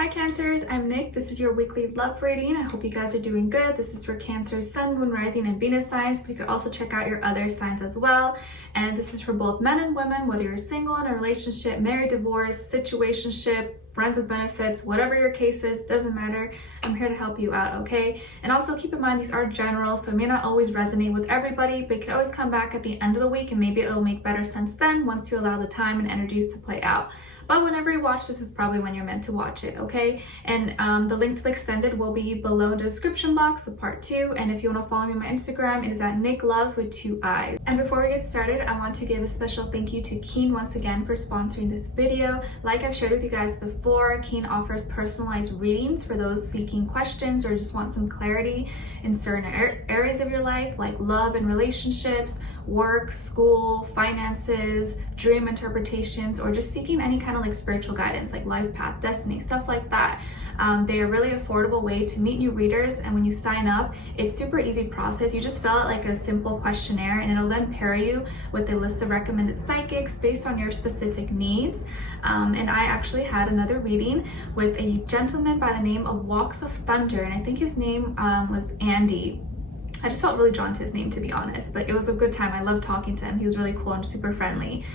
Hi Cancers, I'm Nick. This is your weekly love reading. I hope you guys are doing good. This is for Cancer's Sun, Moon, Rising, and Venus signs, but you could also check out your other signs as well. And this is for both men and women, whether you're single, in a relationship, married, divorced, situationship, friends with benefits, whatever your case is, doesn't matter. I'm here to help you out, okay? And also keep in mind these are general, so it may not always resonate with everybody, but you can always come back at the end of the week and maybe it'll make better sense then once you allow the time and energies to play out. But whenever you watch this is probably when you're meant to watch it, okay? And the link to the extended will be below in the description box, so part 2. And if you want to follow me on my Instagram, it is at Nicloves with 2 I's. And before we get started, I want to give a special thank you to Keen once again for sponsoring this video. Like I've shared with you guys before, Keen offers personalized readings for those seeking questions or just want some clarity in certain areas of your life, like love and relationships, work, school, finances, dream interpretations, or just seeking any kind of like spiritual guidance, like life path, destiny, stuff like that. They are a really affordable way to meet new readers, and when you sign up, it's super easy process. You just fill out like a simple questionnaire and it'll then pair you with a list of recommended psychics based on your specific needs. And I actually had another reading with a gentleman by the name of Walks of Thunder, and I think his name was Andy. I just felt really drawn to his name, to be honest, but it was a good time. I loved talking to him. He was really cool and super friendly.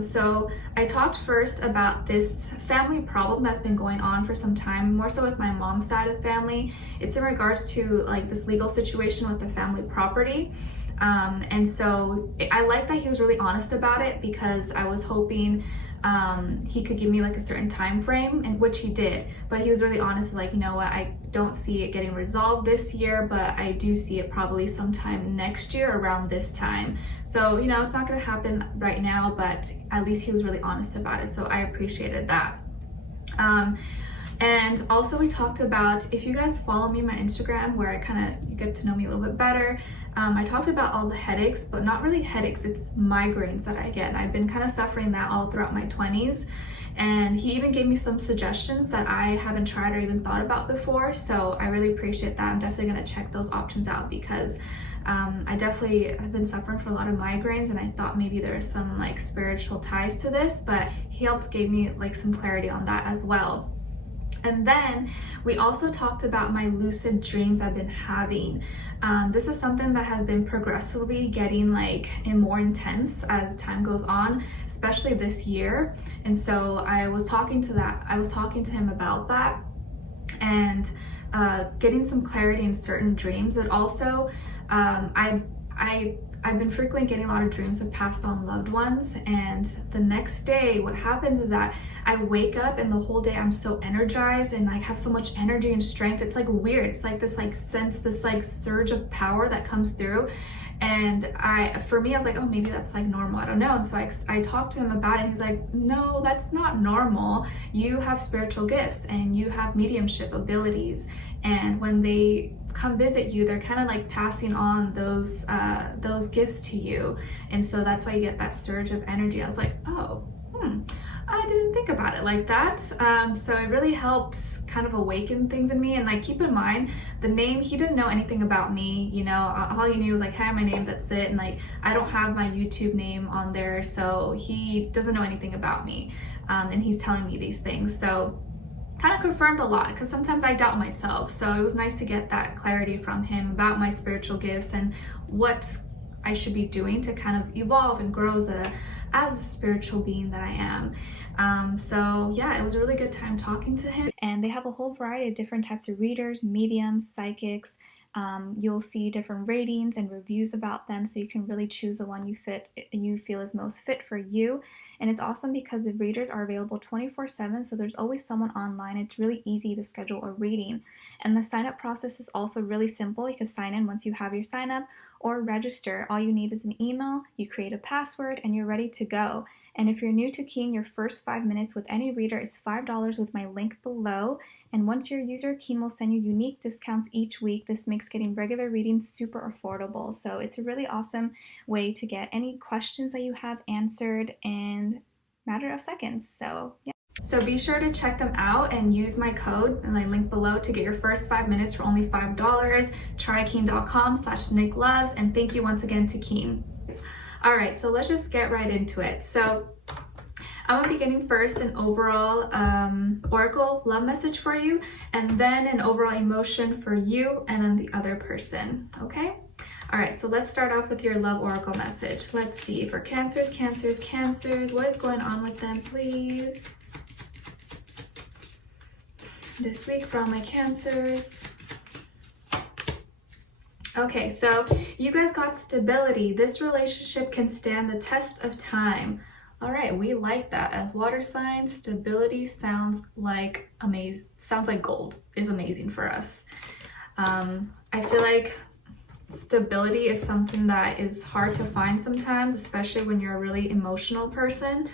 So I talked first about this family problem that's been going on for some time, more so with my mom's side of the family. It's in regards to like this legal situation with the family property. And so I like that he was really honest about it, because I was hoping he could give me like a certain time frame, and which he did, but he was really honest, like, you know what, I don't see it getting resolved this year, but I do see it probably sometime next year around this time. So, you know, it's not going to happen right now, but at least he was really honest about it, so I appreciated that. And also we talked about, if you guys follow me on my Instagram, where you get to know me a little bit better, I talked about all the headaches, but not really headaches, it's migraines that I get. And I've been kind of suffering that all throughout my 20s. And he even gave me some suggestions that I haven't tried or even thought about before. So I really appreciate that. I'm definitely going to check those options out, because I definitely have been suffering from a lot of migraines, and I thought maybe there's some like spiritual ties to this, but he gave me like some clarity on that as well. And then we also talked about my lucid dreams I've been having. This is something that has been progressively getting like more intense as time goes on, especially this year. And so I was talking to him about that, and getting some clarity in certain dreams. But also I've been frequently getting a lot of dreams of passed on loved ones, and the next day what happens is that I wake up and the whole day I'm so energized and like have so much energy and strength. It's like weird. It's like this like sense, this like surge of power that comes through. And for me, I was like, oh, maybe that's like normal, I don't know. And so I talked to him about it, and he's like, no, that's not normal. You have spiritual gifts and you have mediumship abilities, and when they come visit you, they're kind of like passing on those gifts to you, and so that's why you get that surge of energy. I was like, oh, I didn't think about it like that. So it really helped kind of awaken things in me. And like, keep in mind, the name, he didn't know anything about me, you know, all he knew was like, hey, my name, that's it. And like, I don't have my YouTube name on there, so he doesn't know anything about me. And he's telling me these things, so kind of confirmed a lot, because sometimes I doubt myself. So it was nice to get that clarity from him about my spiritual gifts and what I should be doing to kind of evolve and grow as a spiritual being that I am. So yeah, it was a really good time talking to him. And they have a whole variety of different types of readers, mediums, psychics. You'll see different ratings and reviews about them, so you can really choose the one you feel is most fit for you. And it's awesome because the readers are available 24/7, so there's always someone online. It's really easy to schedule a reading, and the sign up process is also really simple. You can sign in once you have your sign up, or register. All you need is an email, you create a password, and you're ready to go. And if you're new to Keen, your first 5 minutes with any reader is $5 with my link below. And once you're a user, Keen will send you unique discounts each week. This makes getting regular readings super affordable. So it's a really awesome way to get any questions that you have answered in a matter of seconds. So yeah. So be sure to check them out and use my code and my link below to get your first 5 minutes for only $5. Try keen.com/nickloves, and thank you once again to Keen. All right, so let's just get right into it. So I'm gonna be getting first an overall oracle love message for you, and then an overall emotion for you and then the other person, okay? All right, so let's start off with your love oracle message. Let's see, for Cancers, what is going on with them, please? This week for all my Cancers. Okay, so you guys got stability. This relationship can stand the test of time. All right, we like that. As water signs, stability sounds like amazing. Sounds like gold is amazing for us. I feel like stability is something that is hard to find sometimes, especially when you're a really emotional person.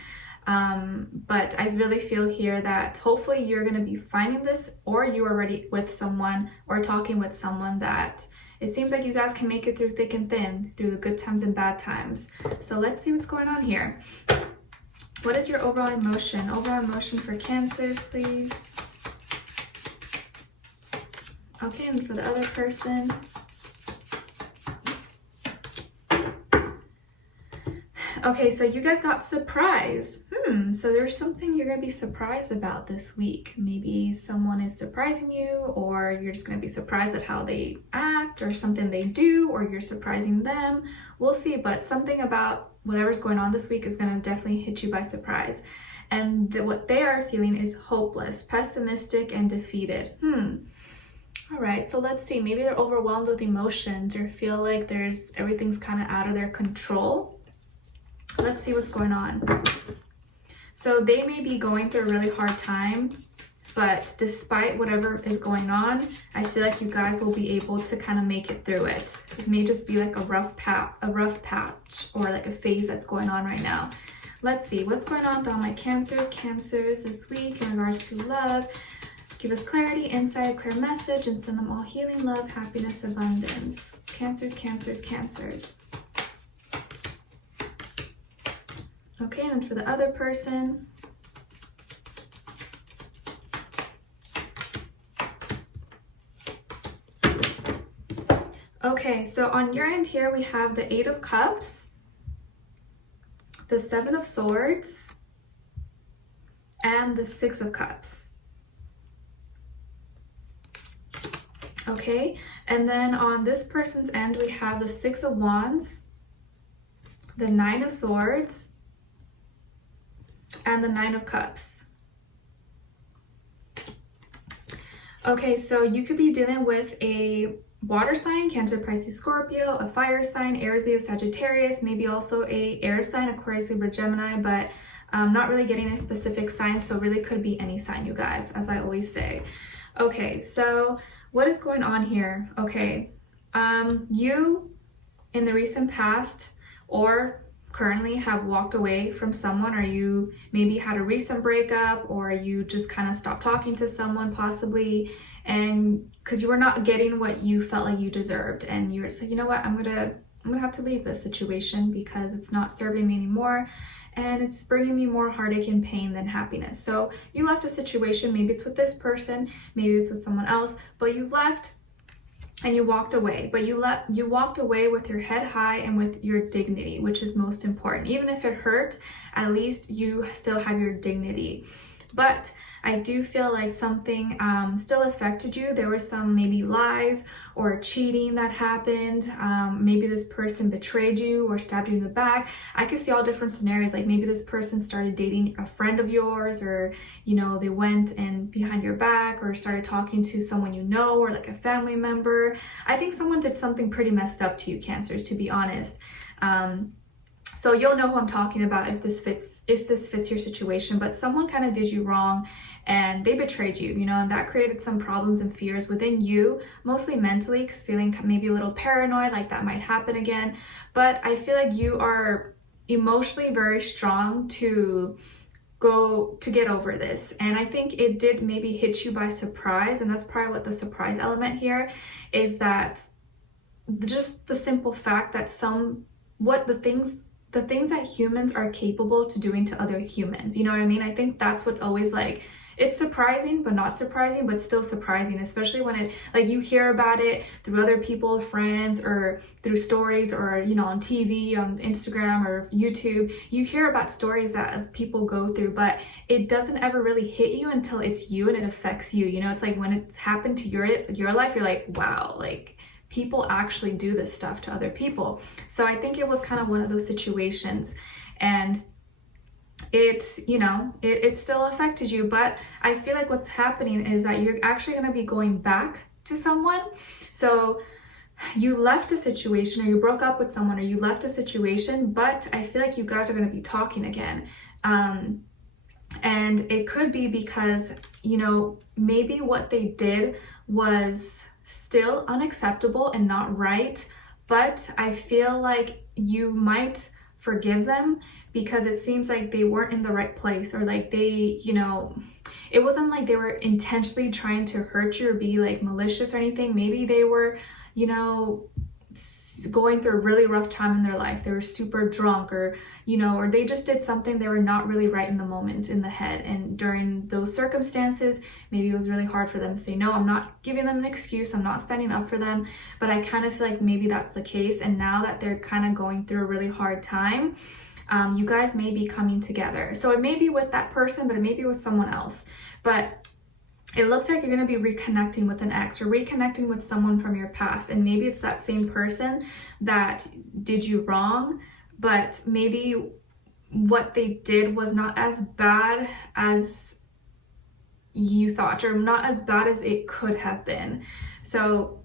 But I really feel here that hopefully you're going to be finding this, or you're already with someone or talking with someone that it seems like you guys can make it through thick and thin, through the good times and bad times. So let's see what's going on here. What is your overall emotion? Overall emotion for Cancers, please. Okay, and for the other person. Okay, so you guys got surprise. So there's something you're going to be surprised about this week. Maybe someone is surprising you, or you're just going to be surprised at how they act, or something they do, or you're surprising them. We'll see, but something about whatever's going on this week is going to definitely hit you by surprise. And what they are feeling is hopeless, pessimistic, and defeated. All right, so let's see. Maybe they're overwhelmed with emotions, or feel like everything's kind of out of their control. Let's see what's going on. So they may be going through a really hard time, but despite whatever is going on, I feel like you guys will be able to kind of make it through it. It may just be like a rough patch, or like a phase that's going on right now. Let's see what's going on with all my Cancers this week in regards to love. Give us clarity, insight, clear message, and send them all healing, love, happiness, abundance. Cancers. Okay, and then for the other person. Okay, so on your end here, we have the 8 of Cups, the 7 of Swords, and the 6 of Cups. Okay, and then on this person's end, we have the 6 of Wands, the 9 of Swords, and the 9 of Cups. Okay, so you could be dealing with a water sign, Cancer, Pisces, Scorpio, a fire sign, Aries, Leo, Sagittarius, maybe also a air sign, Aquarius, Libra, Gemini, but not really getting a specific sign, so really could be any sign, you guys, as I always say. Okay, so what is going on here? Okay, you in the recent past or currently have walked away from someone, or you maybe had a recent breakup, or you just kind of stopped talking to someone possibly, and because you were not getting what you felt like you deserved, and you were just like, you know what, I'm gonna have to leave this situation because it's not serving me anymore, and it's bringing me more heartache and pain than happiness. So you left a situation, maybe it's with this person, maybe it's with someone else, but you left and you walked away, but you walked away with your head high and with your dignity, which is most important. Even if it hurt, at least you still have your dignity. But I do feel like something still affected you. There were some maybe lies or cheating that happened. Maybe this person betrayed you or stabbed you in the back. I could see all different scenarios. Like maybe this person started dating a friend of yours, or, you know, they went and behind your back or started talking to someone you know, or like a family member. I think someone did something pretty messed up to you, Cancers, to be honest. So you'll know who I'm talking about if this fits your situation, but someone kind of did you wrong and they betrayed you, you know, and that created some problems and fears within you, mostly mentally, because feeling maybe a little paranoid, like that might happen again. But I feel like you are emotionally very strong to get over this. And I think it did maybe hit you by surprise, and that's probably what the surprise element here is, that just the simple fact that the things that humans are capable to doing to other humans, you know what I mean? I think that's what's always like it's surprising, but not surprising, but still surprising, especially when it, like, you hear about it through other people, friends, or through stories, or, you know, on TV, on Instagram or YouTube. You hear about stories that people go through, but it doesn't ever really hit you until it's you and it affects you. You know, it's like when it's happened to your life, you're like, wow, like, people actually do this stuff to other people. So I think it was kind of one of those situations, and it, you know, it still affected you. But I feel like what's happening is that you're actually going to be going back to someone. So you left a situation, or you broke up with someone, or you left a situation, but I feel like you guys are going to be talking again. And it could be because, you know, maybe what they did was still unacceptable and not right, but I feel like you might forgive them because it seems like they weren't in the right place, or like they, you know, it wasn't like they were intentionally trying to hurt you or be like malicious or anything. Maybe they were, you know, going through a really rough time in their life. They were super drunk, or, you know, or they just did something they were not really right in the moment, in the head. And during those circumstances, maybe it was really hard for them to say no. I'm not giving them an excuse, I'm not standing up for them, but I kind of feel like maybe that's the case. And now that they're kind of going through a really hard time, you guys may be coming together. So it may be with that person, but it may be with someone else. But it looks like you're going to be reconnecting with an ex, or reconnecting with someone from your past. And maybe it's that same person that did you wrong, but maybe what they did was not as bad as you thought, or not as bad as it could have been. So,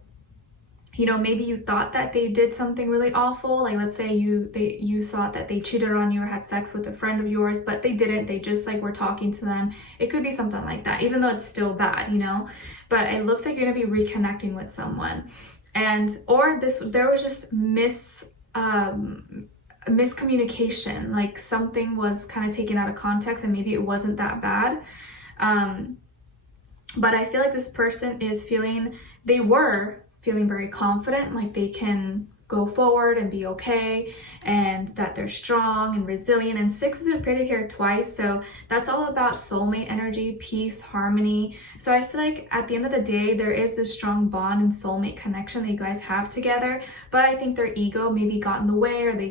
you know, maybe you thought that they did something really awful. Like, let's say you thought that they cheated on you or had sex with a friend of yours, but they didn't. They just like were talking to them. It could be something like that, even though it's still bad, you know. But it looks like you're gonna be reconnecting with someone, and or there was just miscommunication. Like something was kind of taken out of context, and maybe it wasn't that bad. But I feel like this person is feeling very confident, like they can go forward and be okay, and that they're strong and resilient. And 6 is repeated here twice, so that's all about soulmate energy, peace, harmony. So I feel like at the end of the day, there is this strong bond and soulmate connection that you guys have together. But I think their ego maybe got in the way, or they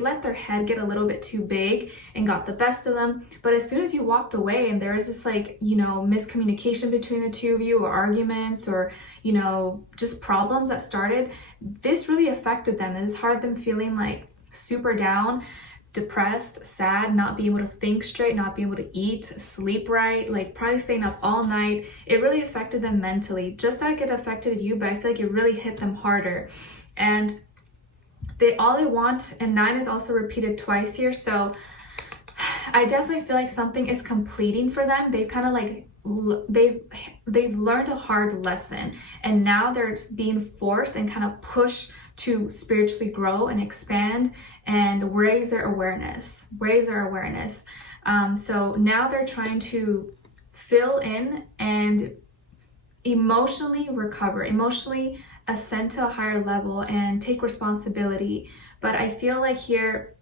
let their head get a little bit too big and got the best of them. But as soon as you walked away and there was this, like, you know, miscommunication between the two of you, or arguments, or, you know, just problems that started, this really affected them. And it's hard them feeling like super down, depressed, sad, not being able to think straight, not being able to eat, sleep right, like probably staying up all night. It really affected them mentally, just like it affected you, but I feel like it really hit them harder. And all they want, and 9 is also repeated twice here, so I definitely feel like something is completing for them. They've kind of like they've learned a hard lesson, and now they're being forced and kind of pushed to spiritually grow and expand and raise their awareness. So now they're trying to fill in and emotionally recover, emotionally ascend to a higher level and take responsibility. But I feel like here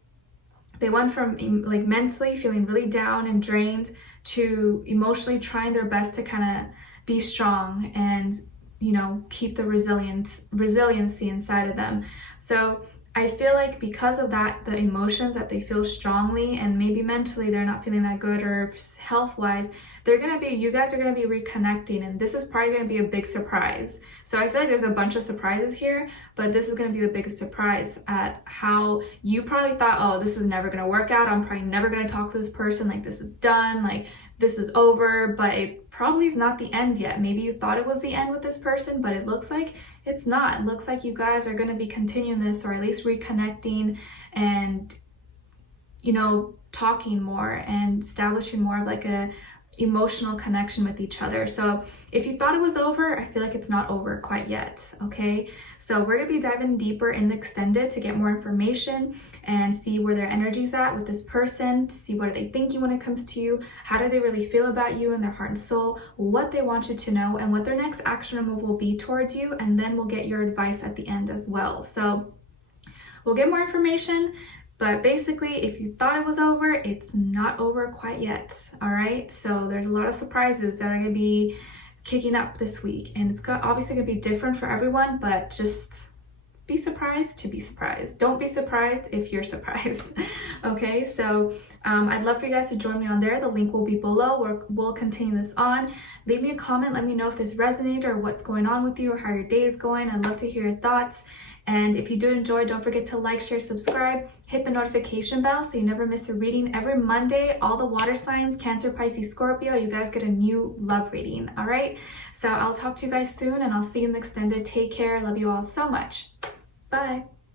they went from like mentally feeling really down and drained to emotionally trying their best to kind of be strong and, you know, keep the resiliency inside of them. So I feel like because of that, the emotions that they feel strongly, and maybe mentally they're not feeling that good, or health-wise, you guys are gonna be reconnecting, and this is probably gonna be a big surprise. So I feel like there's a bunch of surprises here, but this is gonna be the biggest surprise at how you probably thought, oh, this is never gonna work out. I'm probably never gonna talk to this person. Like, this is done. Like, this is over. But it probably is not the end yet. Maybe you thought it was the end with this person, but it looks like it's not. It looks like you guys are gonna be continuing this, or at least reconnecting and, you know, talking more and establishing more of like a emotional connection with each other. So if you thought it was over, I feel like it's not over quite yet. Okay, so we're gonna be diving deeper in the extended to get more information and see where their energy's at with this person, to see what are they thinking when it comes to you, how do they really feel about you and their heart and soul, what they want you to know, and what their next action or move will be towards you. And then we'll get your advice at the end as well. So we'll get more information. But basically, if you thought it was over, it's not over quite yet, all right? So there's a lot of surprises that are gonna be kicking up this week, and it's obviously gonna be different for everyone, but just be surprised to be surprised. Don't be surprised if you're surprised. Okay, so I'd love for you guys to join me on there. The link will be below. We'll continue this on. Leave me a comment. Let me know if this resonated or what's going on with you or how your day is going. I'd love to hear your thoughts. And if you do enjoy, don't forget to like, share, subscribe, hit the notification bell so you never miss a reading. Every Monday, all the water signs, Cancer, Pisces, Scorpio, you guys get a new love reading, all right? So I'll talk to you guys soon, and I'll see you in the extended. Take care. Love you all so much. Bye.